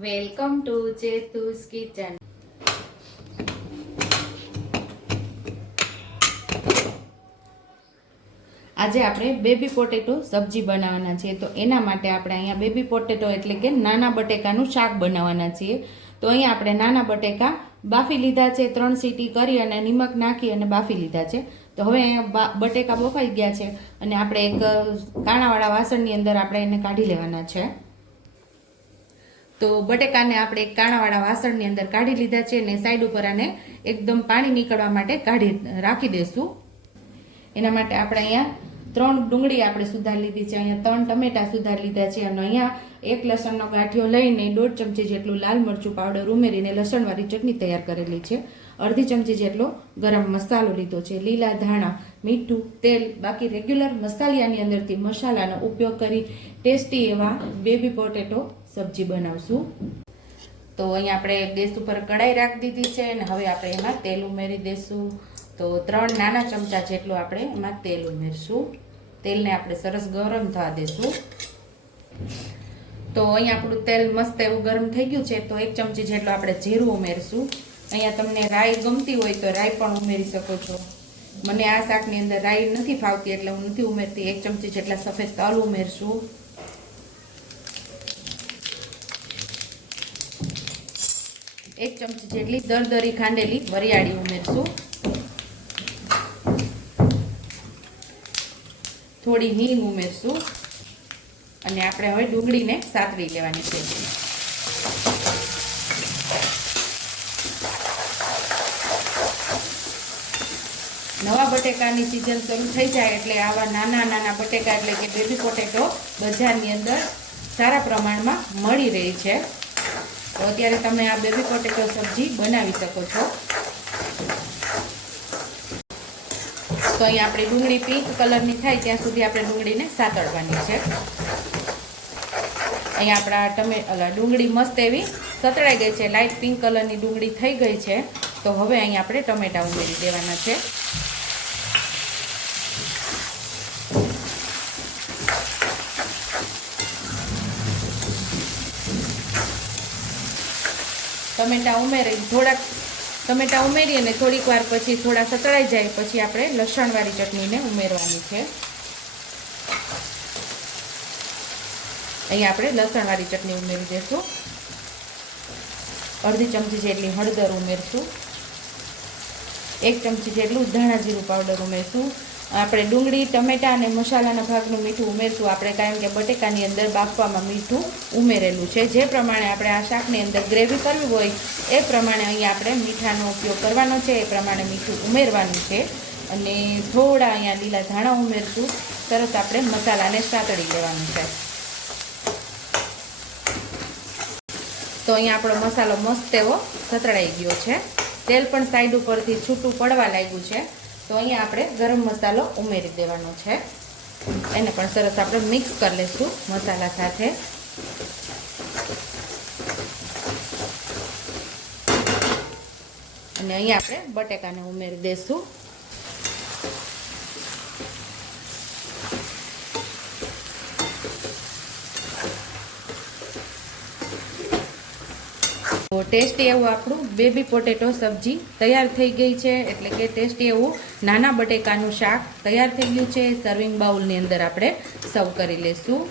Welcome to ચેતુસ kitchen આજે આપણે baby potato સબ્જી બનાવવાના છીએ. તો એના માટે આપણે અહીંયા બેબી પોટેટો એટલે કે નાના બટેકાનું શાક બનાવવાના છીએ. તો અહીંયા આપણે નાના બટેકા બાફી લીધા છે, ત્રણ સીટી કરી અને નિમક નાખી અને બાફી લીધા છે. તો હવે અહીંયા બટેકા બફાઈ ગયા છે. અને આપણે એક કાણાવાળા વાસણની અંદર આપણે એને કાઢી લેવાના છે. તો બટેકાને આપણે એક કાણાવાળા વાસણની અંદર કાઢી લીધા છે અને સાઈડ ઉપર આને એકદમ પાણી નીકળવા માટે કાઢી રાખી દેશું. એના માટે આપણે અહીંયા ત્રણ ડુંગળી આપણે સુધાર લીધી છે. અહીંયા ત્રણ ટમેટા સુધાર લીધા છે અને અહીંયા એક લસણનો ગાંઠિયો લઈને દોઢ ચમચી જેટલું લાલ મરચું પાવડર ઉમેરીને લસણવાળી ચટણી તૈયાર કરેલી છે. અડધી ચમચી જેટલો ગરમ મસાલો લીધો છે. લીલા ધાણા, મીઠું, તેલ, બાકી રેગ્યુલર મસાલિયાની અંદરથી મસાલાનો ઉપયોગ કરી ટેસ્ટી એવા બેબી પોટેટો સબ્જી બનાવશું. તો અહીંયા આપણે ગેસ ઉપર કઢાઈ રાખી દીધી છે અને હવે આપણે એમાં તેલ ઉમેરી દઈશું તો ત્રણ નાના ચમચા જેટલું આપણે એમાં તેલ ઉમેરશું. તેલને આપણે સરસ ગરમ થવા દેશું. તો અહીંયા આપણું તેલ મસ્ત એવું ગરમ થઈ ગયું છે, તો એક ચમચી જેટલું આપણે જીરું ઉમેરશું. અહીંયા તમને રાઈ ગમતી હોય તો રાઈ પણ ઉમેરી શકો છો. મને આ શાકની અંદર રાઈ નથી ફાવતી એટલે હું નથી ઉમેરતી. એક ચમચી જેટલા સફેદ તલ ઉમેરશું. એક ચમચી જેટલી દરદરી ખાંડેલી વરિયાળી ઉમેરશું. થોડી હિંગ ઉમેરશું. અને આપણે હવે ડુંગળીને સાતવી લેવાની છે. નવા બટેકાની સિઝન શરૂ થઈ જાય એટલે આવા નાના નાના બટેકા એટલે કે બેબી પોટેટો બજારની અંદર સારા પ્રમાણમાં મળી રહી છે. તો અત્યારે તમે આ બેબી પોટેટો સબ્જી બનાવી શકો છો. તો અહીંયા આપણી ડુંગળી પિંક કલરની થાય ત્યાં સુધી આપણે ડુંગળીને સાતળવાની છે. અહીંયા આપણા ટમે ડુંગળી મસ્ત એવી સતળાઈ ગઈ છે. લાઇટ પિંક કલરની ડુંગળી થઈ ગઈ છે. તો હવે અહીંયા આપણે ટમેટા ઉમેરી દેવાના છે. ટમેટા ઉમેરી, થોડાક ટમેટા ઉમેરી અને થોડીક વાર પછી થોડા સતળાઈ જાય પછી આપણે લસણવાળી ચટણીને ઉમેરવાની છે. અહીંયા આપણે લસણવાળી ચટણી ઉમેરી દઈશું અડધી ચમચી જેટલી હળદર ઉમેરશું. એક ચમચી જેટલું ધાણા જીરું પાવડર ઉમેરશું. આપણે ડુંગળી, ટમેટા અને મસાલાના ભાગનું મીઠું ઉમેરશું. આપણે કારણ કે બટેકાની અંદર બાફવામાં મીઠું ઉમેરેલું છે. જે પ્રમાણે આપણે આ શાકની અંદર ગ્રેવી કરવી હોય, એ પ્રમાણે અહીંયા આપણે મીઠાનો ઉપયોગ કરવાનો છે. એ પ્રમાણે મીઠું ઉમેરવાનું છે. અને થોડા અહીંયા લીલા ધાણા ઉમેરશું. તરત આપણે મસાલાને સાતળી લેવાનું છે. તો અહીંયા આપણો મસાલો મસ્ત એવો સતળાઈ ગયો છે. તેલ પણ સાઈડ ઉપરથી છૂટું પડવા લાગ્યું છે. તો અહીંયા આપણે ગરમ મસાલો ઉમેરી દેવાનો છે. એને પણ સરસ આપણે મિક્સ કરી લઈશું મસાલા સાથે. અને અહીંયા આપણે બટેકાને ઉમેરી દઈશું તો ટેસ્ટી એવું આપણું બેબી પોટેટો સબ્જી તૈયાર થઈ ગઈ છે. એટલે કે ટેસ્ટી એવું નાના બટેકાનું શાક તૈયાર થઈ ગયું છે. સર્વિંગ બાઉલની અંદર આપણે સર્વ કરી લઈશું